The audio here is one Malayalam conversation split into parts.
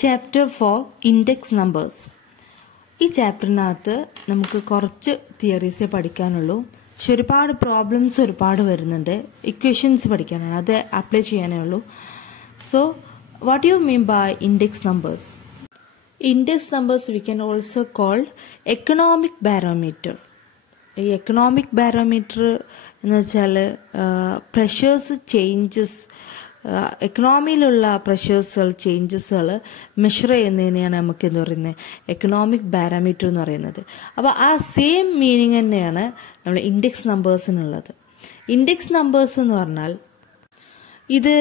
Chapter 4 Index Numbers. ഈ ചാപ്റ്ററിനകത്ത് നമുക്ക് കുറച്ച് തിയറീസേ പഠിക്കാനുള്ളൂ. പക്ഷെ ഒരുപാട് പ്രോബ്ലംസ് ഒരുപാട് വരുന്നുണ്ട്. ഇക്വേഷൻസ് പഠിക്കാനാണ്, അത് അപ്ലൈ ചെയ്യാനേ ഉള്ളൂ. So what you mean by index numbers? Index numbers we can also called economic barometer. ഈ എക്കണോമിക് ബാരോമീറ്റർ എന്ന് വെച്ചാൽ പ്രഷേഴ്സ് ചേഞ്ചസ്, എക്കണോമിയിലുള്ള പ്രഷേഴ്സുകൾ ചേഞ്ചസുകൾ മെഷർ ചെയ്യുന്നതിനെയാണ് നമുക്ക് എന്ന് പറയുന്നത് എക്കണോമിക് പാരാമീറ്റർ എന്ന് പറയുന്നത്. അപ്പോൾ ആ സെയിം മീനിങ് തന്നെയാണ് നമ്മൾ ഇൻഡെക്സ് നമ്പേഴ്സിനുള്ളത്. ഇൻഡെക്സ് നമ്പേഴ്സ് എന്ന് പറഞ്ഞാൽ ഇത്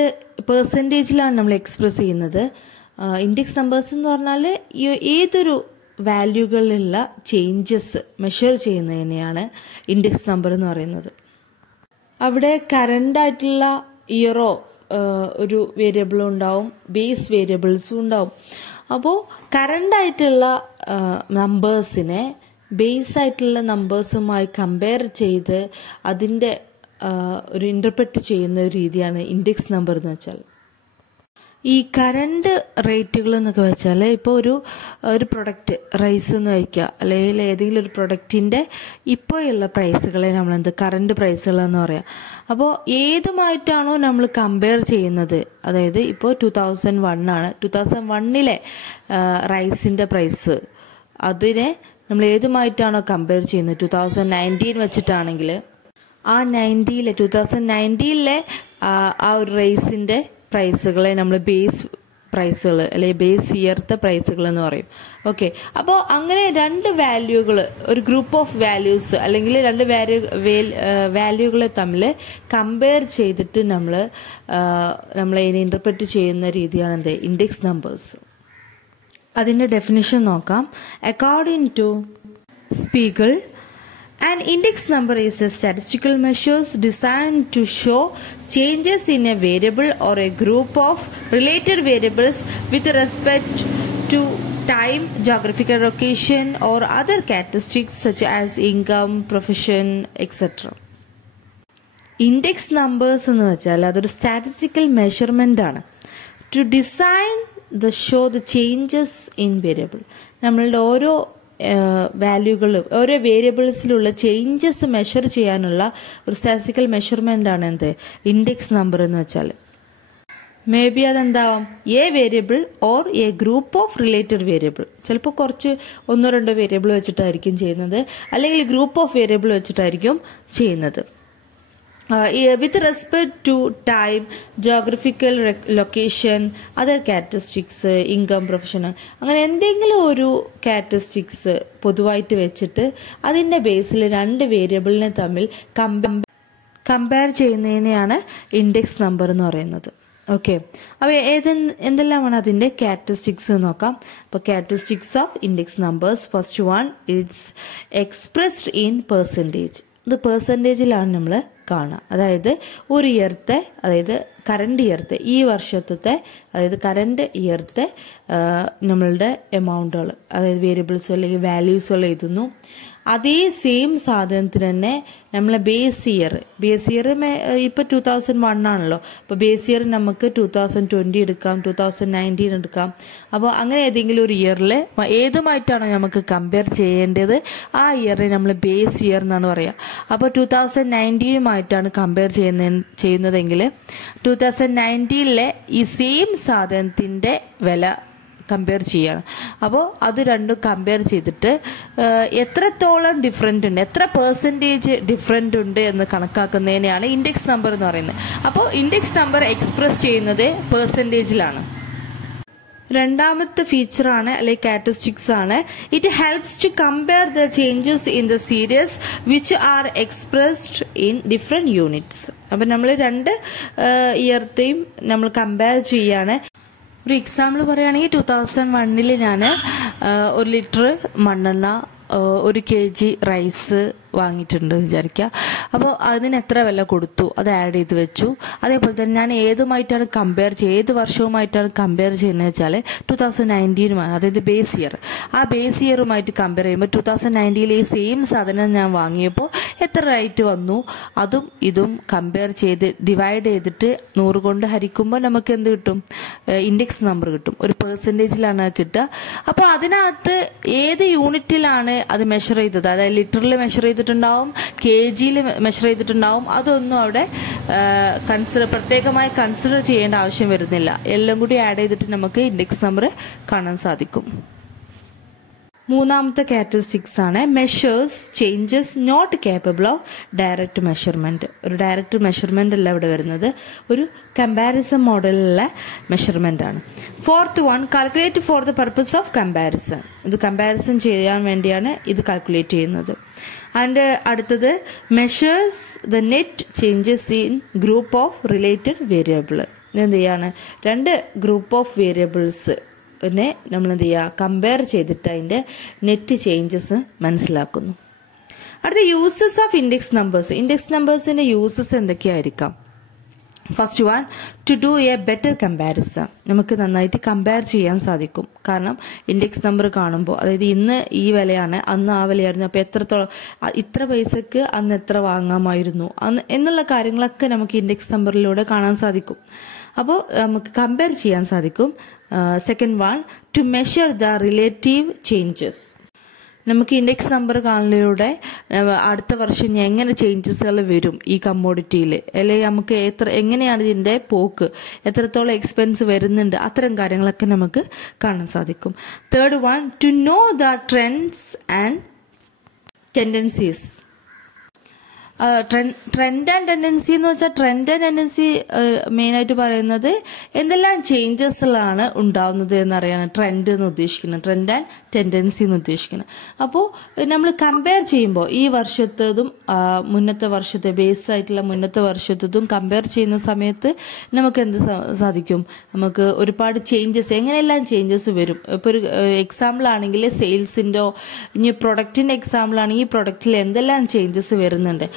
പെർസെൻറ്റേജിലാണ് നമ്മൾ എക്സ്പ്രസ് ചെയ്യുന്നത്. ഇൻഡെക്സ് നമ്പേഴ്സ് എന്ന് പറഞ്ഞാൽ ഏതൊരു വാല്യൂകളിലുള്ള ചേഞ്ചസ് മെഷർ ചെയ്യുന്നതിനെയാണ് ഇൻഡെക്സ് നമ്പർ എന്ന് പറയുന്നത്. അവിടെ കറണ്ട് ആയിട്ടുള്ള ഇയറോ ഒരു വേരിയബിളും ഉണ്ടാവും, ബേസ് വേരിയബിൾസും ഉണ്ടാവും. അപ്പോൾ കറണ്ട് ആയിട്ടുള്ള നമ്പേഴ്സിനെ ബേസ് ആയിട്ടുള്ള നമ്പേഴ്സുമായി കമ്പയർ ചെയ്ത് അതിൻ്റെ ഒരു ഇന്റർപ്രറ്റ് ചെയ്യുന്ന ഒരു രീതിയാണ് ഇൻഡെക്സ് നമ്പർ എന്ന് വെച്ചാൽ. ഈ കറണ്ട് റേറ്റുകൾ എന്നൊക്കെ വെച്ചാൽ ഇപ്പോൾ ഒരു പ്രൊഡക്റ്റ് റൈസ് എന്ന് വയ്ക്കുക, അല്ലെങ്കിൽ ഏതെങ്കിലും ഒരു പ്രൊഡക്റ്റിൻ്റെ ഇപ്പോഴുള്ള പ്രൈസുകളെ നമ്മളെന്ത് കറണ്ട് പ്രൈസുകളെന്ന് പറയാം. അപ്പോൾ ഏതുമായിട്ടാണോ നമ്മൾ കമ്പയർ ചെയ്യുന്നത്, അതായത് ഇപ്പോൾ 2001 ആണ്, 2001 റൈസിൻ്റെ പ്രൈസ്, അതിനെ നമ്മൾ ഏതുമായിട്ടാണോ കമ്പയർ ചെയ്യുന്നത്, 2019 വെച്ചിട്ടാണെങ്കിൽ ആ 2019 ആ ഒരു റൈസിൻ്റെ പ്രൈസുകളെ നമ്മൾ ബേസ് പ്രൈസുകൾ അല്ലെങ്കിൽ ബേസ് ഇയർത്തെ പ്രൈസുകൾ എന്ന് പറയും. ഓക്കെ, അപ്പോൾ അങ്ങനെ രണ്ട് വാല്യൂകൾ, ഒരു ഗ്രൂപ്പ് ഓഫ് വാല്യൂസ് അല്ലെങ്കിൽ രണ്ട് വാല്യൂകളെ തമ്മിൽ കമ്പയർ ചെയ്തിട്ട് നമ്മൾ അതിനെ ഇന്റർപ്രറ്റ് ചെയ്യുന്ന രീതിയാണ് എന്ത് ഇൻഡെക്സ് നമ്പേഴ്സ്. അതിന്റെ ഡെഫിനിഷൻ നോക്കാം. According to Spiegel, an index number is a statistical measure designed to show changes in a variable or a group of related variables with respect to time, geographical location or other characteristics such as income, profession, etc. Index numbers എന്ന് വെച്ചാൽ അതൊരു സ്റ്റാറ്റിസ്റ്റിക്കൽ മെഷർമെന്റ് ആണ്. To design show the changes in variable, നമ്മളുടെ ഓരോ വാല്യൂകളും ഓരോ വേരിയബിൾസിലുള്ള ചേഞ്ചസ് മെഷർ ചെയ്യാനുള്ള ഒരു സ്റ്റാറ്റിസ്റ്റിക്കൽ മെഷർമെന്റ് ആണ് എന്ത് ഇൻഡെക്സ് നമ്പർ എന്ന് വെച്ചാൽ. മേ ബി അതെന്താവും a variable or a group of related variable. ചിലപ്പോൾ കുറച്ച് 1-2 വേരിയബിൾ വെച്ചിട്ടായിരിക്കും ചെയ്യുന്നത്, അല്ലെങ്കിൽ ഗ്രൂപ്പ് ഓഫ് വേരിയബിൾ വെച്ചിട്ടായിരിക്കും ചെയ്യുന്നത്. With respect to time, geographical location, other characteristics, income, profession, അങ്ങനെ എന്തെങ്കിലും ഒരു ക്യാരക്ടറിസ്റ്റിക്സ് പൊതുവായിട്ട് വെച്ചിട്ട് അതിന്റെ ബേസിൽ രണ്ട് വേരിയബിളിനെ തമ്മിൽ കമ്പയർ ചെയ്യുന്നതിനെയാണ് ഇൻഡെക്സ് നമ്പർ എന്ന് പറയുന്നത്. ഓക്കെ, അപ്പോൾ എന്തെല്ലാമാണ് അതിന്റെ ക്യാരക്ടറിസ്റ്റിക്സ് നോക്കാം. അപ്പോൾ characteristics of index numbers, first one it's expressed in percentage. ഇത് പെർസെൻറ്റേജിലാണ് നമ്മൾ കാണുക. അതായത് ഒരു ഇയർത്തെ, അതായത് കറണ്ട് ഇയർത്തെ, ഈ വർഷത്തെ അതായത് കറണ്ട് ഇയർത്തെ നമ്മളുടെ എമൗണ്ടുകൾ, അതായത് വേരിയബിൾസ് അല്ലെങ്കിൽ വാല്യൂസുകൾ എഴുതുന്നു. അതേ സെയിം സാധനത്തിന് തന്നെ നമ്മളെ ബേസ് ഇയർ ഇപ്പൊ 2001 ആണല്ലോ, അപ്പൊ ബേസ് ഇയർ നമുക്ക് 2020 എടുക്കാം, 2019 എടുക്കാം. അപ്പോൾ അങ്ങനെ ഏതെങ്കിലും ഒരു ഇയറിൽ ഏതുമായിട്ടാണോ നമുക്ക് കമ്പയർ ചെയ്യേണ്ടത് ആ ഇയറിനെ നമ്മൾ ബേസ് ഇയർ എന്നാണ് പറയുക. അപ്പോൾ 2019 കമ്പയർ ചെയ്യുന്നതെങ്കിൽ 2019 ഈ സെയിം സാധനത്തിന്റെ വില കമ്പയർ ചെയ്യാണ്. അപ്പോൾ അത് രണ്ടും കമ്പയർ ചെയ്തിട്ട് എത്രത്തോളം ഡിഫറൻറ്റ് ഉണ്ട്, എത്ര പെർസെൻറ്റേജ് ഡിഫറൻറ്റ് ഉണ്ട് എന്ന് കണക്കാക്കുന്നതിനെയാണ് ഇൻഡെക്സ് നമ്പർ എന്ന് പറയുന്നത്. അപ്പോൾ ഇൻഡെക്സ് നമ്പർ എക്സ്പ്രസ് ചെയ്യുന്നത് പെർസെൻറ്റേജിലാണ്. രണ്ടാമത്തെ ഫീച്ചറാണ് അല്ലെങ്കിൽ ക്യാരക്ടറിസ്റ്റിക്സ് ആണ്, it helps to compare the changes in the series which are expressed in different units. അപ്പം നമ്മൾ രണ്ട് ഇയർത്തെയും നമ്മൾ കമ്പയർ ചെയ്യാണ്. ഒരു എക്സാമ്പിൾ പറയുകയാണെങ്കിൽ 2001 ഞാൻ 1 ലിറ്റർ മണ്ണെണ്ണ, 1 kg റൈസ്, വാങ്ങിയിട്ടുണ്ട് വിചാരിക്കുക. അപ്പോൾ അതിന് എത്ര വില കൊടുത്തു അത് ആഡ് ചെയ്ത് വെച്ചു. അതേപോലെ തന്നെ ഞാൻ ഏതുമായിട്ടാണ് ഏത് വർഷവുമായിട്ടാണ് കമ്പയർ ചെയ്യുന്നത് വെച്ചാൽ 2019, അതായത് ബേസ് ഇയർ. ആ ബേസ് ഇയറുമായിട്ട് കമ്പയർ ചെയ്യുമ്പോൾ 2019 ഈ സെയിം സാധനം ഞാൻ വാങ്ങിയപ്പോൾ എത്ര റേറ്റ് വന്നു അതും ഇതും കമ്പയർ ചെയ്ത് ഡിവൈഡ് ചെയ്തിട്ട് 100 കൊണ്ട് ഹരിക്കുമ്പോൾ നമുക്ക് എന്ത് കിട്ടും? ഇൻഡെക്സ് നമ്പർ കിട്ടും. ഒരു പെർസെൻറ്റേജിലാണ് കിട്ടുക. അപ്പോൾ അതിനകത്ത് ഏത് യൂണിറ്റിലാണ് അത് മെഷർ ചെയ്തത്, അതായത് ലിറ്ററിൽ മെഷർ ചെയ്തിട്ടുണ്ടാവും, kgയിൽ മെഷർ ചെയ്തിട്ടുണ്ടാവും, അതൊന്നും അവിടെ പ്രത്യേകമായി കൺസിഡർ ചെയ്യേണ്ട ആവശ്യം വരുന്നില്ല. എല്ലാം കൂടി ആഡ് ചെയ്തിട്ട് നമുക്ക് ഇൻഡെക്സ് നമ്പർ കാണാൻ സാധിക്കും. മൂന്നാമത്തെ ക്യാരക്ടറിസ്റ്റിക്സ് ആണ് measures changes not capable of direct measurement. ഒരു ഡയറക്റ്റ് മെഷർമെന്റ് അല്ല ഇവിടെ വരുന്നത്, ഒരു കമ്പാരിസൺ മോഡലിലുള്ള മെഷർമെന്റ് ആണ്. Fourth one, calculate for the purpose of comparison. ഇത് കമ്പാരിസൺ ചെയ്യാൻ വേണ്ടിയാണ് ഇത് കാൽക്കുലേറ്റ് ചെയ്യുന്നത്. അതിന്റെ അടുത്തത് measures the net changes in group of related variable. എന്ത് ചെയ്യാണ്? 2 ഗ്രൂപ്പ് ഓഫ് വേരിയബിൾസ് നമ്മൾ എന്ത് ചെയ്യുക? കമ്പയർ ചെയ്തിട്ട് അതിന്റെ നെറ്റ് ചേഞ്ചസ് മനസ്സിലാക്കുന്നു. അടുത്ത uses of index numbers. Index നമ്പേഴ്സിന്റെ യൂസസ് എന്തൊക്കെയായിരിക്കാം? First one, to do a better comparison. നമുക്ക് നന്നായിട്ട് കമ്പയർ ചെയ്യാൻ സാധിക്കും. കാരണം ഇൻഡെക്സ് നമ്പർ കാണുമ്പോൾ, അതായത് ഇന്ന് ഈ വിലയാണ്, അന്ന് ആ വിലയായിരുന്നു, അപ്പൊ എത്രത്തോളം ഇത്ര പൈസക്ക് അന്ന് എത്ര വാങ്ങാമായിരുന്നു എന്നുള്ള കാര്യങ്ങളൊക്കെ നമുക്ക് ഇൻഡെക്സ് നമ്പറിലൂടെ കാണാൻ സാധിക്കും. അപ്പോൾ നമുക്ക് കമ്പയർ ചെയ്യാൻ സാധിക്കും. Second one, to measure the relative changes. നമുക്ക് ഇൻഡെക്സ് നമ്പർ കാണലിലൂടെ അടുത്ത വർഷം എങ്ങനെ ചേഞ്ചസുകൾ വരും ഈ കമ്മോഡിറ്റിയിൽ, അല്ലെങ്കിൽ നമുക്ക് എങ്ങനെയാണ് ഇതിന്റെ പോക്ക്, എത്രത്തോളം എക്സ്പെൻസ് വരുന്നുണ്ട്, അത്തരം കാര്യങ്ങളൊക്കെ നമുക്ക് കാണാൻ സാധിക്കും. Third one, to know the trends and tendencies. Trend and tendency എന്ന് വെച്ചാൽ ട്രെൻഡ് ആൻഡ് ടെൻഡൻസി മെയിൻ ആയിട്ട് പറയുന്നത് എന്തെല്ലാം ചേഞ്ചസുകളാണ് ഉണ്ടാവുന്നത് എന്നറിയാണ് ട്രെൻഡ് എന്ന് ഉദ്ദേശിക്കുന്നത്, ട്രെൻഡ് ആൻഡ് ടെൻഡൻസി എന്ന് ഉദ്ദേശിക്കുന്നത്. അപ്പോൾ നമ്മൾ കമ്പയർ ചെയ്യുമ്പോൾ ഈ വർഷത്തേതും മുന്നത്തെ വർഷത്തെ ബേസ് ആയിട്ടുള്ള മുന്നത്തെ വർഷത്തേതും കമ്പയർ ചെയ്യുന്ന സമയത്ത് നമുക്ക് എന്ത് സാധിക്കും? നമുക്ക് ഒരുപാട് ചേഞ്ചസ്, എങ്ങനെയെല്ലാം ചേഞ്ചസ് വരും. ഇപ്പോൾ ഒരു എക്സാമ്പിൾ ആണെങ്കിൽ സെയിൽസിൻ്റെയോ ഇനി പ്രൊഡക്റ്റിന്റെ എക്സാമ്പിൾ ആണെങ്കിൽ ഈ പ്രൊഡക്റ്റിൽ എന്തെല്ലാം ചേഞ്ചസ് വരുന്നുണ്ട്,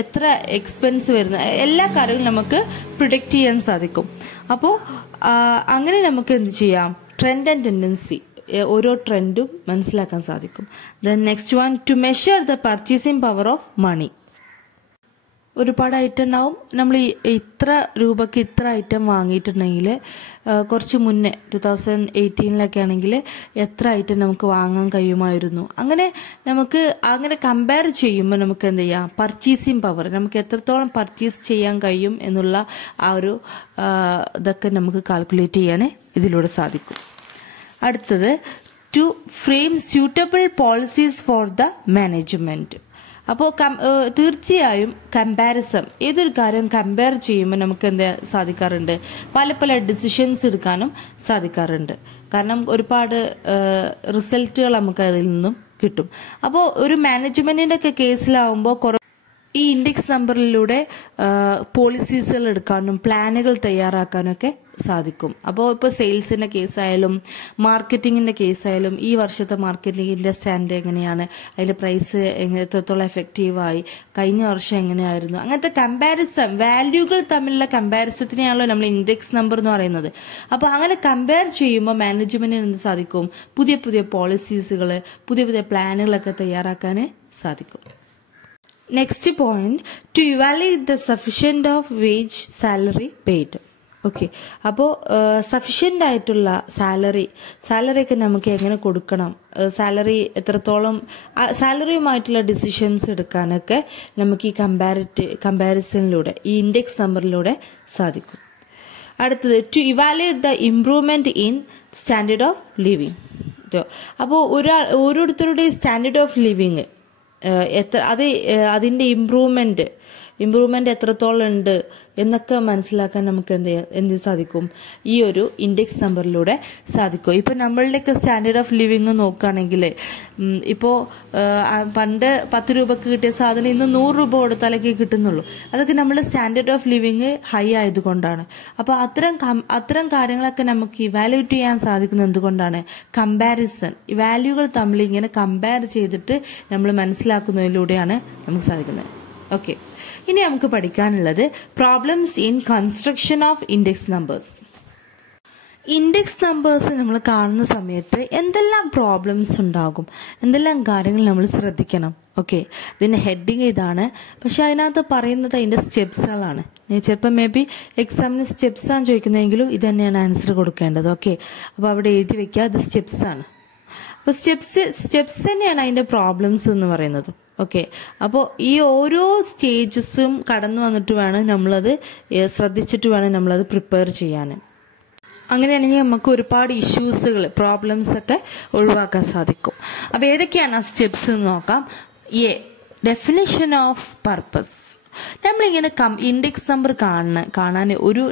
എത്ര എക്സ്പെൻസ് വരുന്ന എല്ലാ കാര്യങ്ങളും നമുക്ക് പ്രിഡിക്റ്റ് ചെയ്യാൻ സാധിക്കും. അപ്പോൾ അങ്ങനെ നമുക്ക് എന്ത് ചെയ്യാം? ട്രെൻഡ് ആൻഡ് ടെൻഡൻസി, ഓരോ ട്രെൻഡും മനസ്സിലാക്കാൻ സാധിക്കും. Then next one, to measure the purchasing power of money. ഒരുപാട് ഐറ്റം ഉണ്ടാവും. നമ്മൾ ഇത്ര രൂപക്ക് ഇത്ര ഐറ്റം വാങ്ങിയിട്ടുണ്ടെങ്കിൽ കുറച്ച് മുന്നേ 2018 ആണെങ്കിൽ എത്ര ഐറ്റം നമുക്ക് വാങ്ങാൻ കഴിയുമായിരുന്നു. അങ്ങനെ കമ്പയർ ചെയ്യുമ്പോൾ നമുക്ക് എന്ത് ചെയ്യാം? പർച്ചേസിംഗ് പവർ, നമുക്ക് എത്രത്തോളം പർച്ചേസ് ചെയ്യാൻ കഴിയും എന്നുള്ള ആ ഒരു ഇതൊക്കെ നമുക്ക് കാൽക്കുലേറ്റ് ചെയ്യാൻ ഇതിലൂടെ സാധിക്കും. അടുത്തത്, to frame suitable policies for the management. അപ്പോൾ തീർച്ചയായും കമ്പാരിസൺ, ഏതൊരു കാര്യം കമ്പയർ ചെയ്യുമ്പോൾ നമുക്ക് എന്ത് സാധിക്കാറുണ്ട്? പല ഡിസിഷൻസ് എടുക്കാനും സാധിക്കാറുണ്ട്. കാരണം ഒരുപാട് റിസൾട്ടുകൾ നമുക്ക് അതിൽ നിന്നും കിട്ടും. അപ്പോൾ ഒരു മാനേജ്മെന്റിന്റെ ഒക്കെ കേസിലാവുമ്പോൾ ഈ ഇൻഡെക്സ് നമ്പറിലൂടെ പോളിസീസുകൾ എടുക്കാനും പ്ലാനുകൾ തയ്യാറാക്കാനും ഒക്കെ സാധിക്കും. അപ്പോൾ ഇപ്പോൾ സെയിൽസിന്റെ കേസായാലും മാർക്കറ്റിംഗിന്റെ കേസായാലും ഈ വർഷത്തെ മാർക്കറ്റിംഗിന്റെ സ്റ്റാൻഡ് എങ്ങനെയാണ്, അതിന്റെ പ്രൈസ് എത്രത്തോളം എഫക്റ്റീവായി, കഴിഞ്ഞ വർഷം എങ്ങനെയായിരുന്നു, അങ്ങനത്തെ കമ്പാരിസൺ, വാല്യൂകൾ തമ്മിലുള്ള കമ്പാരിസത്തിനെയാണല്ലോ നമ്മൾ ഇൻഡെക്സ് നമ്പർ എന്ന് പറയുന്നത്. അപ്പോൾ അങ്ങനെ കമ്പയർ ചെയ്യുമ്പോൾ മാനേജ്മെന്റിന് എന്ത് സാധിക്കും? പുതിയ പോളിസീസുകൾ, പുതിയ പ്ലാനുകളൊക്കെ തയ്യാറാക്കാൻ സാധിക്കും. Next point, to evaluate the sufficient of wage salary paid. Okay, അപ്പോൾ സഫിഷ്യന്റ് ആയിട്ടുള്ള സാലറിയൊക്കെ നമുക്ക് എങ്ങനെ കൊടുക്കണം, സാലറി എത്രത്തോളം, സാലറിയുമായിട്ടുള്ള ഡിസിഷൻസ് എടുക്കാനൊക്കെ നമുക്ക് ഈ കമ്പാരിസണിലൂടെ, ഈ ഇൻഡെക്സ് നമ്പറിലൂടെ സാധിക്കും. അടുത്തത്, to evaluate the improvement in standard of living. അപ്പോൾ ഓരോരുത്തരുടെയും സ്റ്റാൻഡേർഡ് ഓഫ് ലിവിങ് അതിന്റെ ഇംപ്രൂവ്മെന്റ് ഇമ്പ്രൂവ്മെന്റ് എത്രത്തോളം ഉണ്ട് എന്നൊക്കെ മനസ്സിലാക്കാൻ നമുക്ക് എന്ത് സാധിക്കും, ഈ ഒരു ഇൻഡെക്സ് നമ്പറിലൂടെ സാധിക്കും. ഇപ്പൊ നമ്മളുടെയൊക്കെ സ്റ്റാൻഡേർഡ് ഓഫ് ലിവിങ് നോക്കുകയാണെങ്കിൽ ഇപ്പോ പണ്ട് 10 രൂപക്ക് കിട്ടിയ സാധനം ഇന്ന് 100 രൂപ കൊടുത്താലൊക്കെ കിട്ടുന്നുള്ളൂ. അതൊക്കെ നമ്മുടെ സ്റ്റാൻഡേർഡ് ഓഫ് ലിവിങ് ഹൈ ആയതുകൊണ്ടാണ്. അപ്പൊ അത്തരം കാര്യങ്ങളൊക്കെ നമുക്ക് ഇവാലുവേറ്റ് ചെയ്യാൻ സാധിക്കുന്നത് എന്തുകൊണ്ടാണ്? കമ്പാരിസൺ, വാല്യൂകൾ തമ്മിൽ ഇങ്ങനെ കമ്പയർ ചെയ്തിട്ട് നമ്മൾ മനസ്സിലാക്കുന്നതിലൂടെയാണ് നമുക്ക് സാധിക്കുന്നത്. ഓക്കെ, ഇനി നമുക്ക് പഠിക്കാനുള്ളത് problems in construction of index numbers. Index numbers നമ്മൾ കാണുന്ന സമയത്ത് എന്തെല്ലാം പ്രോബ്ലംസ് ഉണ്ടാകും, എന്തെല്ലാം കാര്യങ്ങൾ നമ്മൾ ശ്രദ്ധിക്കണം. ഓക്കെ, ഇതിന്റെ ഹെഡിങ് ഇതാണ്. പക്ഷെ അതിനകത്ത് പറയുന്നത് അതിന്റെ സ്റ്റെപ്സുകളാണ്. ചിലപ്പോൾ മേ ബി എക്സാമിന് സ്റ്റെപ്സ് ആണ് ചോദിക്കുന്നതെങ്കിലും ഇത് തന്നെയാണ് ആൻസർ കൊടുക്കേണ്ടത്. ഓക്കെ, അപ്പൊ അവിടെ എഴുതി വെക്കുക, ഇത് സ്റ്റെപ്സ് ആണ്. അപ്പൊ സ്റ്റെപ്സ് തന്നെയാണ് അതിന്റെ പ്രോബ്ലംസ് എന്ന് പറയുന്നത്. ഓക്കെ, അപ്പോൾ ഈ ഓരോ സ്റ്റേജസും കടന്നു വന്നിട്ട് വേണം നമ്മളത് ശ്രദ്ധിച്ചിട്ട് വേണം നമ്മളത് പ്രിപ്പയർ ചെയ്യാൻ. അങ്ങനെയാണെങ്കിൽ നമുക്ക് ഒരുപാട് ഇഷ്യൂസുകൾ, പ്രോബ്ലംസ് ഒക്കെ ഒഴിവാക്കാൻ സാധിക്കും. അപ്പൊ ഏതൊക്കെയാണ് ആ സ്റ്റെപ്സ് എന്ന് നോക്കാം. A, definition of purpose. നമ്മളിങ്ങനെ ഇൻഡെക്സ് നമ്പർ കാണാൻ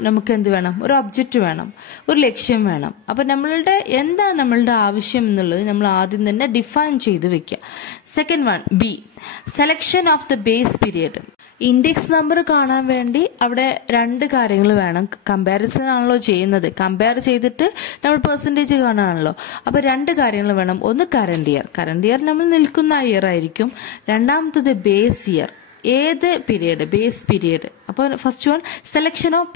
നമുക്ക് എന്ത് വേണം? ഒരു ഒബ്ജക്റ്റ് വേണം, ഒരു ലക്ഷ്യം വേണം. അപ്പൊ എന്താണ് നമ്മളുടെ ആവശ്യം എന്നുള്ളത് നമ്മൾ ആദ്യം തന്നെ ഡിഫൈൻ ചെയ്ത് വെക്കുക. Second one, B, selection of the base period. Index number കാണാൻ വേണ്ടി അവിടെ 2 കാര്യങ്ങൾ വേണം. കമ്പാരിസൺ ആണല്ലോ ചെയ്യുന്നത്, കമ്പയർ ചെയ്തിട്ട് നമ്മൾ പെർസെന്റേജ് കാണാണല്ലോ. അപ്പൊ 2 കാര്യങ്ങൾ വേണം. ഒന്ന് കറന്റ് ഇയർ നമ്മൾ നിൽക്കുന്ന ഇയർ ആയിരിക്കും. രണ്ടാമത്തത് ബേസ് ഇയർ, ഏത് പീരിയഡ്, ബേസ് പീരിയഡ്. അപ്പോൾ first one, selection of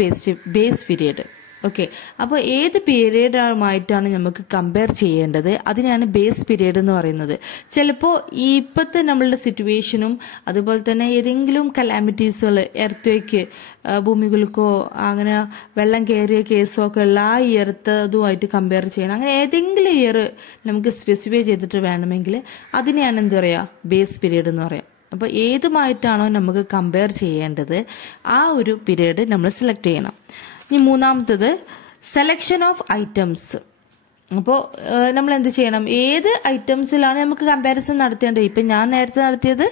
base period. Okay, അപ്പോൾ ഏത് പീരിയഡുമായിട്ടാണ് നമുക്ക് കമ്പയർ ചെയ്യേണ്ടത്, അതിനാണ് ബേസ് പീരിയഡ് എന്ന് പറയുന്നത്. ചിലപ്പോൾ ഇപ്പോഴത്തെ നമ്മളുടെ സിറ്റുവേഷനും അതുപോലെ തന്നെ ഏതെങ്കിലും കലാമിറ്റീസുകൾ, എർത്ത് ഭൂമികൾക്കോ അങ്ങനെ വെള്ളം കയറിയ കേസോ ഒക്കെ ഉള്ള ആ ഇയർത്തതുമായിട്ട് കമ്പയർ ചെയ്യണം. അങ്ങനെ ഏതെങ്കിലും ഇയർ നമുക്ക് സ്പെസിഫൈ ചെയ്തിട്ട് വേണമെങ്കിൽ അതിനെയാണ് എന്ത് പറയുക, ബേസ് പീരിയഡ് എന്ന് പറയാം. അപ്പോൾ ഏതുമായിട്ടാണോ നമുക്ക് കമ്പയർ ചെയ്യേണ്ടത് ആ ഒരു പീരീഡ് നമ്മൾ സെലക്ട് ചെയ്യണം. ഇനി മൂന്നാമത്തത്, സെലക്ഷൻ ഓഫ് ഐറ്റംസ്. അപ്പോൾ നമ്മൾ എന്ത് ചെയ്യണം, ഏത് ഐറ്റംസിലാണ് നമുക്ക് കമ്പാരിസൺ നടത്തേണ്ടത്. ഇപ്പം ഞാൻ നേരത്തെ നടത്തിയത്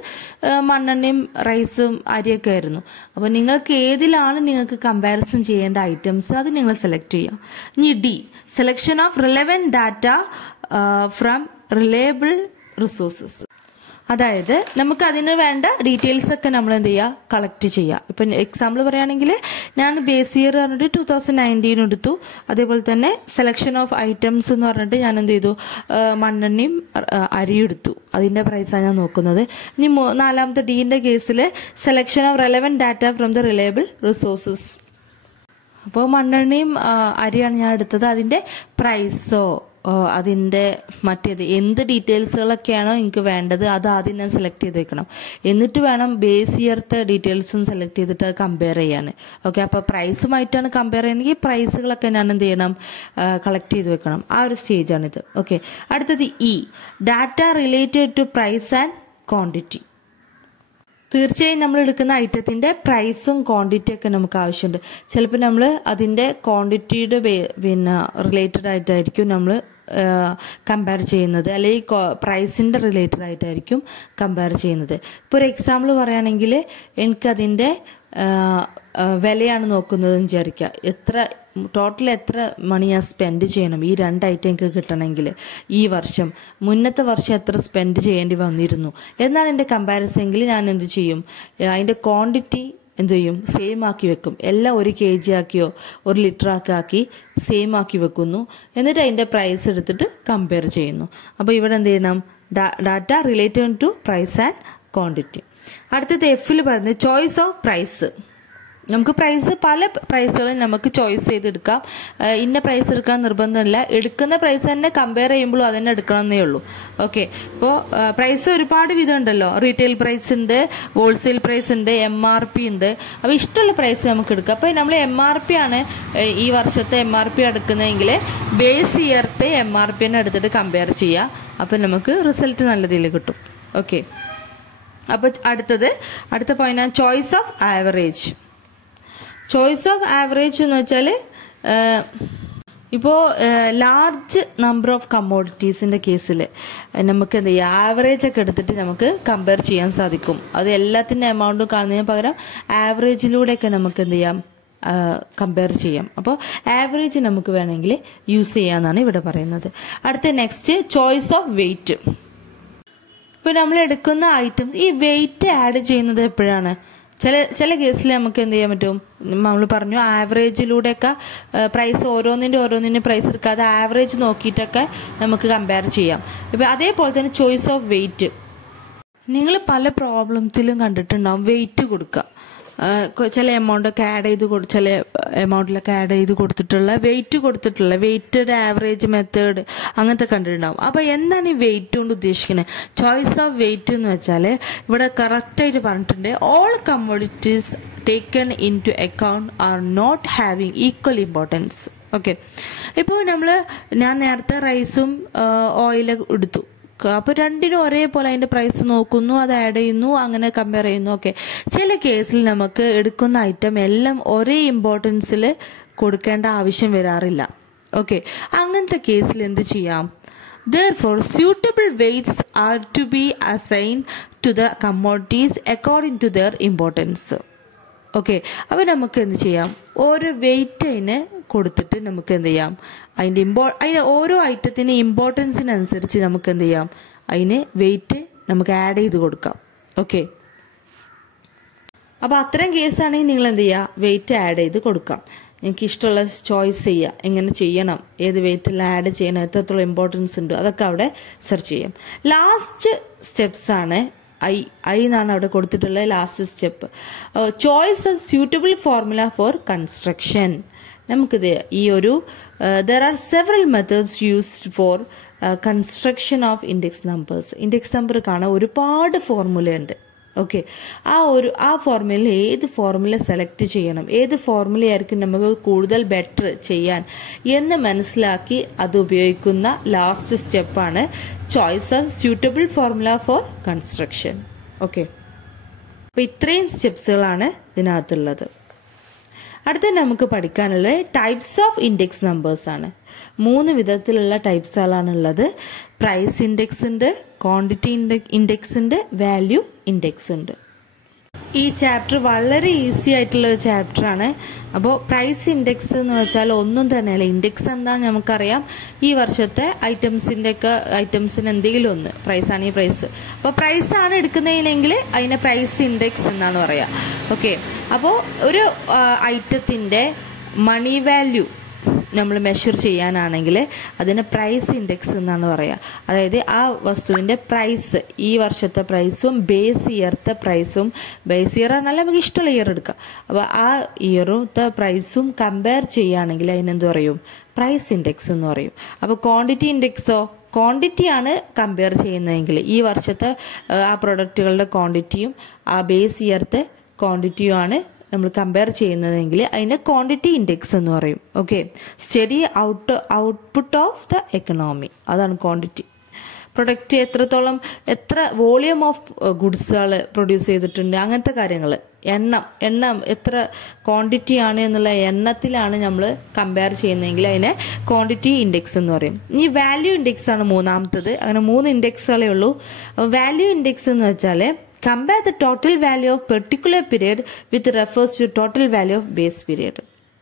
മണ്ണെണ്ണയും റൈസും അരിയൊക്കെ ആയിരുന്നു. അപ്പോൾ നിങ്ങൾക്ക് ഏതിലാണ് നിങ്ങൾക്ക് കമ്പാരിസൺ ചെയ്യേണ്ട ഐറ്റംസ്, അത് നിങ്ങൾ സെലക്ട് ചെയ്യാം. ഇനി D, selection of relevant data from reliable resources. അതായത് നമുക്ക് അതിന് വേണ്ട ഡീറ്റെയിൽസ് ഒക്കെ നമ്മൾ എന്ത് ചെയ്യുക, കളക്ട് ചെയ്യുക. ഇപ്പം എക്സാമ്പിൾ പറയുകയാണെങ്കിൽ ഞാൻ ബേസ് ഇയർ പറഞ്ഞിട്ട് 2019 എടുത്തു. അതേപോലെ തന്നെ സെലക്ഷൻ ഓഫ് ഐറ്റംസ് എന്ന് പറഞ്ഞിട്ട് ഞാൻ എന്ത് ചെയ്തു, മണ്ണെണ്ണയും അരിയും എടുത്തു. അതിന്റെ പ്രൈസാണ് ഞാൻ നോക്കുന്നത്. ഇനി നാലാമത്തെ ഡീന്റെ കേസിൽ selection of relevant data from the reliable resources. അപ്പോൾ മണ്ണെണ്ണയും അരിയാണ് ഞാൻ എടുത്തത്. അതിന്റെ പ്രൈസോ അതിന്റെ മറ്റേത് എന്ത് ഡീറ്റെയിൽസുകളൊക്കെയാണോ എനിക്ക് വേണ്ടത് അത് ആദ്യം ഞാൻ സെലക്ട് ചെയ്ത് വെക്കണം. എന്നിട്ട് വേണം ബേസ് ഇയർത്തെ ഡീറ്റെയിൽസും സെലക്ട് ചെയ്തിട്ട് അത് കമ്പയർ ചെയ്യാൻ. ഓക്കെ, അപ്പൊ പ്രൈസുമായിട്ടാണ് കമ്പയർ ചെയ്യണമെങ്കിൽ പ്രൈസുകളൊക്കെ ഞാൻ എന്ത് ചെയ്യണം, കളക്ട് ചെയ്ത് വെക്കണം. ആ ഒരു സ്റ്റേജാണിത്. ഓക്കെ, അടുത്തത് E, data related to price and quantity. തീർച്ചയായും നമ്മൾ എടുക്കുന്ന ഐറ്റത്തിന്റെ പ്രൈസും ക്വാണ്ടിറ്റി ഒക്കെ നമുക്ക് ആവശ്യമുണ്ട്. ചിലപ്പോൾ നമ്മൾ അതിന്റെ ക്വാണ്ടിറ്റിയുടെ റിലേറ്റഡ് ആയിട്ടായിരിക്കും നമ്മൾ കമ്പയർ ചെയ്യുന്നത്, അല്ലെങ്കിൽ പ്രൈസിന്റെ റിലേറ്റഡ് ആയിട്ടായിരിക്കും കമ്പയർ ചെയ്യുന്നത്. ഇപ്പോൾ ഒരു എക്സാമ്പിൾ പറയുകയാണെങ്കിൽ എനിക്കതിന്റെ വിലയാണ് നോക്കുന്നതെന്ന് വിചാരിക്കുക. ടോട്ടൽ എത്ര മണി ഞാൻ സ്പെൻഡ് ചെയ്യണം ഈ 2 ഐറ്റം എനിക്ക് കിട്ടണമെങ്കിൽ, ഈ വർഷം മുന്നത്തെ വർഷം എത്ര സ്പെൻഡ് ചെയ്യേണ്ടി വന്നിരുന്നു എന്നാണ് എൻ്റെ കമ്പാരിസൺ എങ്കിൽ ഞാൻ എന്ത് ചെയ്യും, അതിന്റെ ക്വാണ്ടിറ്റി എന്ത് ചെയ്യും, സെയിം ആക്കി വെക്കും. എല്ലാം 1 kg ആക്കിയോ 1 ലിറ്റർ ആക്കി സെയിം ആക്കി വെക്കുന്നു. എന്നിട്ട് അതിന്റെ പ്രൈസ് എടുത്തിട്ട് കമ്പയർ ചെയ്യുന്നു. അപ്പോൾ ഇവിടെ എന്ത് ചെയ്യണം, data related to price and quantity. അടുത്തത് എഫിൽ പറയുന്നത് ചോയ്സ് ഓഫ് പ്രൈസ്. നമുക്ക് പല പ്രൈസുകളും നമുക്ക് ചോയ്സ് ചെയ്തെടുക്കാം. ഇന്ന പ്രൈസ് എടുക്കാൻ നിർബന്ധമില്ല. എടുക്കുന്ന പ്രൈസ് തന്നെ കമ്പയർ ചെയ്യുമ്പോഴും അതന്നെ എടുക്കണം എന്നേ ഉള്ളൂ. ഓക്കെ, ഇപ്പോൾ പ്രൈസ് ഒരുപാട് വിധം ഉണ്ടല്ലോ. റീറ്റെയിൽ പ്രൈസ് ഉണ്ട്, ഹോൾസെയിൽ പ്രൈസ് ഉണ്ട്, MRP ഉണ്ട്. അപ്പോൾ ഇഷ്ടമുള്ള പ്രൈസ് നമുക്ക് എടുക്കാം. അപ്പോൾ നമ്മൾ MRP ആണ് ഈ വർഷത്തെ MRP എടുക്കുന്നതെങ്കിൽ ബേസ് ഇയർത്തെ MRP തന്നെ എടുത്തിട്ട് കമ്പയർ ചെയ്യുക. അപ്പം നമുക്ക് റിസൾട്ട് നല്ല രീതിയിൽ കിട്ടും. ഓക്കെ, അപ്പോൾ അടുത്ത point choice of average. Choice of average എന്ന് വെച്ചാൽ ഇപ്പോൾ ലാർജ് നമ്പർ ഓഫ് കമ്മോഡിറ്റീസിന്റെ കേസിൽ നമുക്ക് എന്ത് ചെയ്യാം, ആവറേജ് ഒക്കെ എടുത്തിട്ട് നമുക്ക് കമ്പയർ ചെയ്യാൻ സാധിക്കും. അത് എല്ലാത്തിന്റെ എമൗണ്ടും കാണുന്നതിന് പകരം ആവറേജിലൂടെയൊക്കെ നമുക്ക് എന്ത് ചെയ്യാം, കമ്പയർ ചെയ്യാം. അപ്പോൾ ആവറേജ് നമുക്ക് വേണമെങ്കിൽ യൂസ് ചെയ്യാന്നാണ് ഇവിടെ പറയുന്നത്. അടുത്ത നെക്സ്റ്റ് ചോയ്സ് ഓഫ് വെയിറ്റ്. ഇപ്പൊ നമ്മൾ എടുക്കുന്ന ഐറ്റംസ് ഈ വെയിറ്റ് ആഡ് ചെയ്യുന്നത് എപ്പോഴാണ്? ചില കേസിൽ നമുക്ക് എന്ത് ചെയ്യാൻ പറ്റും, നമ്മൾ പറഞ്ഞു ആവറേജിലൂടെയൊക്കെ പ്രൈസ് ഓരോന്നിന്റെ പ്രൈസ് എടുക്കാതെ ആവറേജ് നോക്കിയിട്ടൊക്കെ നമുക്ക് കമ്പയർ ചെയ്യാം. ഇപ്പൊ അതേപോലെ തന്നെ ചോയ്സ് ഓഫ് വെയിറ്റ്. നിങ്ങൾ പല പ്രോബ്ലത്തിലും കണ്ടിട്ടുണ്ടാവും വെയിറ്റ് കൊടുക്കുക, ചില എമൗണ്ടൊക്കെ ആഡ് ചെയ്ത് ചില എമൗണ്ടിലൊക്കെ ആഡ് ചെയ്ത് കൊടുത്തിട്ടുള്ള വെയിറ്റഡ് ആവറേജ് മെത്തേഡ് അങ്ങനത്തെ കണ്ടിട്ടുണ്ടാവും. അപ്പൊ എന്താണ് ഈ വെയിറ്റ് കൊണ്ട് ഉദ്ദേശിക്കുന്നത്? ചോയ്സ് ഓഫ് വെയിറ്റ് എന്ന് വെച്ചാൽ ഇവിടെ കറക്റ്റ് ആയിട്ട് പറഞ്ഞിട്ടുണ്ട്, all commodities taken into account are not having equal importance. Okay, ഇപ്പോൾ ഞാൻ നേരത്തെ റൈസും ഓയിലും എടുത്തു. അപ്പൊ രണ്ടിനും ഒരേപോലെ അതിന്റെ പ്രൈസ് നോക്കുന്നു, അത് ആഡ് ചെയ്യുന്നു, അങ്ങനെ കമ്പയർ ചെയ്യുന്നു. ഓക്കെ, ചില കേസിൽ നമുക്ക് എടുക്കുന്ന ഐറ്റം എല്ലാം ഒരേ ഇമ്പോർട്ടൻസിൽ കൊടുക്കേണ്ട ആവശ്യം വരാറില്ല. ഓക്കെ, അങ്ങനത്തെ കേസിൽ എന്ത് ചെയ്യാം? Therefore, suitable weights are to be assigned to the commodities according to their importance. Okay, അപ്പൊ നമുക്ക് എന്ത് ചെയ്യാം, ഓരോ വെയിറ്റ് അതിന് കൊടുത്തിട്ട് നമുക്ക് എന്ത് ചെയ്യാം, അതിന് ഓരോ ഐറ്റത്തിന് ഇമ്പോർട്ടൻസിനനുസരിച്ച് നമുക്ക് എന്ത് ചെയ്യാം, അതിന് വെയിറ്റ് നമുക്ക് ആഡ് ചെയ്ത് കൊടുക്കാം. ഓക്കെ, അപ്പൊ അത്തരം കേസാണെങ്കിൽ നിങ്ങൾ എന്ത് ചെയ്യുക, വെയിറ്റ് ആഡ് ചെയ്ത് കൊടുക്കാം. നിങ്ങൾക്ക് ഇഷ്ടമുള്ള ചോയ്സ് ചെയ്യുക, എങ്ങനെ ചെയ്യണം, ഏത് വെയിറ്റിൽ ആഡ് ചെയ്യണം, എത്രത്തോളം ഇമ്പോർട്ടൻസ് ഉണ്ട്, അതൊക്കെ അവിടെ സെർച്ച് ചെയ്യാം. ലാസ്റ്റ് സ്റ്റെപ്സ് ആണ് ഐ എന്നാണ് അവിടെ കൊടുത്തിട്ടുള്ള last step. Choice A suitable formula for construction. നമുക്കിത് ഈ ഒരു there are several methods used for construction of index numbers. Index number കാണാൻ ഒരുപാട് ഫോർമുല ഉണ്ട്. ഓക്കെ, ആ ഫോർമുലയിൽ ഏത് ഫോർമുല സെലക്ട് ചെയ്യണം, ഏത് ഫോർമുലയായിരിക്കും നമുക്ക് കൂടുതൽ ബെറ്റർ ചെയ്യാൻ എന്ന് മനസ്സിലാക്കി അത് ഉപയോഗിക്കുന്ന ലാസ്റ്റ് സ്റ്റെപ്പാണ് choice of suitable formula for construction. Okay, അപ്പൊ ഇത്രയും സ്റ്റെപ്സുകളാണ് ഇതിനകത്തുള്ളത്. അടുത്ത നമുക്ക് പഠിക്കാനുള്ളത് ടൈപ്സ് ഓഫ് ഇൻഡെക്സ് നമ്പേഴ്സ് ആണ്. 3 വിധത്തിലുള്ള ടൈപ്സുകളാണ് ഉള്ളത്. പ്രൈസ് ഇൻഡെക്സ് ഉണ്ട്, ക്വാണ്ടിറ്റി ഇൻഡെക്സ് ഉണ്ട്, വാല്യൂ ഇൻഡെക്സ് ഉണ്ട്. ഈ ചാപ്റ്റർ വളരെ ഈസി ആയിട്ടുള്ള ഒരു ചാപ്റ്റർ ആണ്. അപ്പോൾ പ്രൈസ് ഇൻഡെക്സ് എന്ന് വെച്ചാൽ ഒന്നും തന്നെയല്ല. ഇൻഡെക്സ് എന്താന്ന് നമുക്കറിയാം, ഈ വർഷത്തെ ഐറ്റംസിന് എന്തെങ്കിലും ഒന്ന് പ്രൈസ് ആണെങ്കിൽ പ്രൈസ്. അപ്പോൾ പ്രൈസ് ആണ് എടുക്കുന്നതിനെങ്കിൽ അതിനെ പ്രൈസ് ഇൻഡെക്സ് എന്നാണ് പറയാ. ഓക്കെ, അപ്പോൾ ഒരു ഐറ്റത്തിന്റെ മണി വാല്യൂ നമ്മൾ മെഷർ ചെയ്യാനാണെങ്കിൽ അതിന് പ്രൈസ് ഇൻഡെക്സ് എന്നാണ് പറയുക. അതായത് ആ വസ്തുവിന്റെ പ്രൈസ്, ഈ വർഷത്തെ പ്രൈസും ബേസ് ഇയർത്തെ പ്രൈസും, ബേസ് ഇയർ ആണല്ല നമുക്ക് ഇഷ്ടമുള്ള ഇയർ എടുക്കാം. അപ്പൊ ആ ഇയറുത്തെ പ്രൈസും കമ്പയർ ചെയ്യുകയാണെങ്കിൽ അതിനെന്ത് പറയും, പ്രൈസ് ഇൻഡെക്സ് എന്ന് പറയും. അപ്പൊ ക്വാണ്ടിറ്റി ഇൻഡെക്സോ, ക്വാണ്ടിറ്റിയാണ് കമ്പയർ ചെയ്യുന്നതെങ്കിൽ ഈ വർഷത്തെ ആ പ്രൊഡക്റ്റുകളുടെ ക്വാണ്ടിറ്റിയും ആ ബേസ് ഇയർത്തെ ക്വാണ്ടിറ്റിയും ആണ് നമ്മൾ കമ്പയർ ചെയ്യുന്നതെങ്കിൽ അതിന്റെ ക്വാണ്ടിറ്റി ഇൻഡെക്സ് എന്ന് പറയും. Okay, study output of the economy, അതാണ് ക്വാണ്ടിറ്റി. പ്രൊഡക്റ്റ് എത്ര വോളിയം ഓഫ് ഗുഡ്സുകൾ പ്രൊഡ്യൂസ് ചെയ്തിട്ടുണ്ട്, അങ്ങനത്തെ കാര്യങ്ങൾ. എണ്ണം എത്ര ക്വാണ്ടിറ്റി ആണ് എന്നുള്ള എണ്ണത്തിലാണ് നമ്മൾ കമ്പയർ ചെയ്യുന്നതെങ്കിൽ അതിനെ ക്വാണ്ടിറ്റി ഇൻഡെക്സ് എന്ന് പറയും. ഈ വാല്യൂ ഇൻഡെക്സ് ആണ് മൂന്നാമത്തത്. അങ്ങനെ 3 ഇൻഡെക്സുകളേ ഉള്ളൂ. വാല്യൂ ഇൻഡെക്സ് എന്ന് വെച്ചാൽ compare the total value of particular period with refers to total value of base period.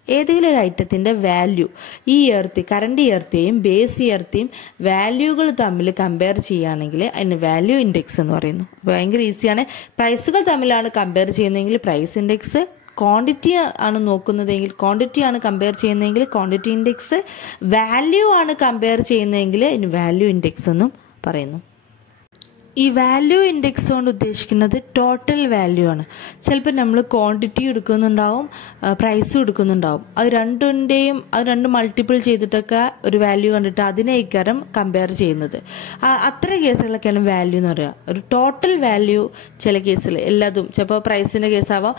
ഏതെങ്കിലും ഒരു ഐറ്റത്തിന്റെ വാല്യൂ ഈ കറണ്ട് ഇയർത്തെയും ബേസ് ഇയർത്തെയും വാല്യൂകൾ തമ്മിൽ കമ്പയർ ചെയ്യുകയാണെങ്കിൽ അതിന് വാല്യൂ ഇൻഡെക്സ് എന്ന് പറയുന്നു. ഭയങ്കര ഈസിയാണ്. പ്രൈസുകൾ തമ്മിലാണ് കമ്പയർ ചെയ്യുന്നതെങ്കിൽ പ്രൈസ് ഇൻഡെക്സ്, ക്വാണ്ടിറ്റി ആണ് നോക്കുന്നതെങ്കിൽ ക്വാണ്ടിറ്റി ആണ് കമ്പയർ ചെയ്യുന്നതെങ്കിൽ ക്വാണ്ടിറ്റി ഇൻഡെക്സ്, വാല്യൂ ആണ് കമ്പയർ ചെയ്യുന്നതെങ്കിൽ അതിന് വാല്യൂ ഇൻഡെക്സ് എന്നും പറയുന്നു. ഈ വാല്യൂ ഇൻഡെക്സ് കൊണ്ട് ഉദ്ദേശിക്കുന്നത് ടോട്ടൽ വാല്യൂ ആണ്. ചിലപ്പോൾ നമ്മൾ ക്വാണ്ടിറ്റി എടുക്കുന്നുണ്ടാവും, പ്രൈസും എടുക്കുന്നുണ്ടാവും. അത് രണ്ടും മൾട്ടിപ്പിൾ ചെയ്തിട്ടൊക്കെ ഒരു വാല്യൂ കണ്ടിട്ട് അതിനേക്കാരം കമ്പയർ ചെയ്യുന്നത്. അത്ര കേസുകളൊക്കെയാണ് വാല്യൂ എന്ന് പറയുക. ഒരു ടോട്ടൽ വാല്യൂ ചില കേസിൽ എല്ലാതും, ചിലപ്പോൾ പ്രൈസിന്റെ കേസാവാം,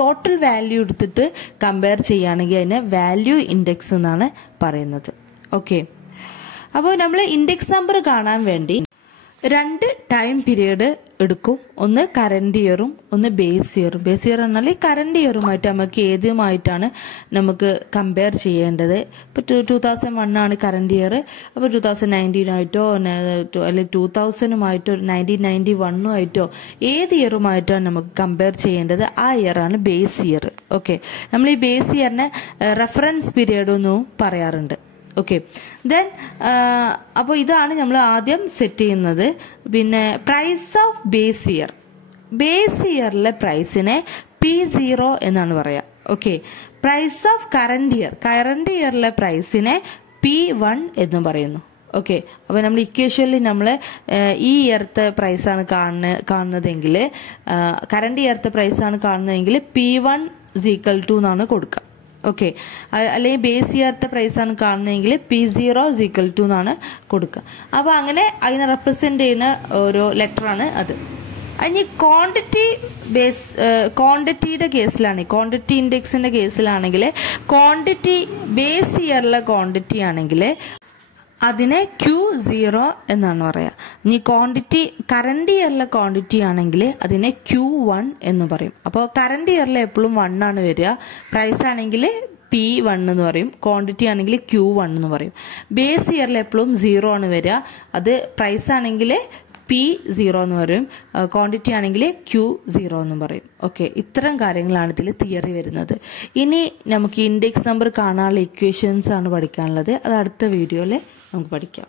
ടോട്ടൽ വാല്യൂ എടുത്തിട്ട് കമ്പയർ ചെയ്യുകയാണെങ്കിൽ അതിനെ വാല്യൂ ഇൻഡെക്സ് എന്നാണ് പറയുന്നത്. ഓക്കെ, അപ്പോൾ നമ്മൾ ഇൻഡെക്സ് നമ്പർ കാണാൻ വേണ്ടി രണ്ട് ടൈം പീരീഡ് എടുക്കും. ഒന്ന് കറന്റ് ഇയറും ഒന്ന് ബേസ് ഇയറും. ബേസ് ഇയർ എന്നാൽ കറന്റ് ഇയറുമായിട്ട് നമുക്ക് ഏതുമായിട്ടാണ് നമുക്ക് കമ്പയർ ചെയ്യേണ്ടത്. ഇപ്പൊ 2001 ആണ് കറന്റ് ഇയർ. അപ്പോൾ 2019 അല്ലെങ്കിൽ 2000 1991 ഏത് ഇയറുമായിട്ടോ നമുക്ക് കമ്പയർ ചെയ്യേണ്ടത് ആ ഇയർ ആണ് ബേസ് ഇയർ. ഓക്കെ, നമ്മൾ ഈ ബേസ് ഇയറിനെ റെഫറൻസ് പീരീഡ് എന്നും പറയാറുണ്ട്. ഓക്കെ, ദെൻ അപ്പോൾ ഇതാണ് നമ്മൾ ആദ്യം സെറ്റ് ചെയ്യുന്നത്. പിന്നെ price of base year. Base ഇയറിലെ പ്രൈസിനെ P0 എന്നാണ് പറയാ. Okay, price of current year. Current ഇയറിലെ പ്രൈസിനെ P1 എന്നും പറയുന്നു. ഓക്കെ, അപ്പൊ നമ്മൾ ഇക്വേഷനിൽ നമ്മൾ ഈ ഇയർത്തെ പ്രൈസാണ് കാണുന്നതെങ്കിൽ, കറന്റ് ഇയർത്തെ പ്രൈസാണ് കാണുന്നതെങ്കിൽ P1 = എന്നാണ് കൊടുക്കുക. ഓക്കെ, അല്ലെങ്കിൽ ബേസ് ഇയർത്തെ പ്രൈസാണ് കാണുന്നതെങ്കിൽ P0 = എന്നാണ് കൊടുക്കുക. അപ്പൊ അങ്ങനെ അതിനെ റെപ്രസെന്റ് ചെയ്യുന്ന ഒരു ലെറ്ററാണ് അത്. ഇനി ക്വാണ്ടിറ്റിയുടെ കേസിലാണ്, ക്വാണ്ടിറ്റി ഇൻഡെക്സിന്റെ കേസിലാണെങ്കിൽ, ക്വാണ്ടിറ്റി ബേസ് ഇയറിലെ ക്വാണ്ടിറ്റി ആണെങ്കിൽ അതിനെ Q0 എന്നാണ് പറയാ. ഇനി ക്വാണ്ടിറ്റി കറന്റ് ഇയറിലെ ക്വാണ്ടിറ്റി ആണെങ്കിൽ അതിനെ Q1 എന്ന് പറയും. അപ്പോൾ കറന്റ് ഇയറിൽ എപ്പോഴും 1 ആണ് വരിക. പ്രൈസ് ആണെങ്കിൽ P1 എന്ന് പറയും, ക്വാണ്ടിറ്റി ആണെങ്കിൽ Q1 എന്ന് പറയും. ബേസ് ഇയറിൽ എപ്പോഴും 0 ആണ് വരിക. അത് പ്രൈസ് ആണെങ്കിൽ P0 എന്ന് പറയും, ക്വാണ്ടിറ്റി ആണെങ്കിൽ Q0 എന്ന് പറയും. ഓക്കെ, ഇത്തരം കാര്യങ്ങളാണ് ഇതിൽ തിയറി വരുന്നത്. ഇനി നമുക്ക് ഇൻഡെക്സ് നമ്പർ കാണാനുള്ള ഇക്വേഷൻസ് ആണ് പഠിക്കാനുള്ളത്. അത് അടുത്ത വീഡിയോയിൽ നമുക്ക് പഠിക്കാം.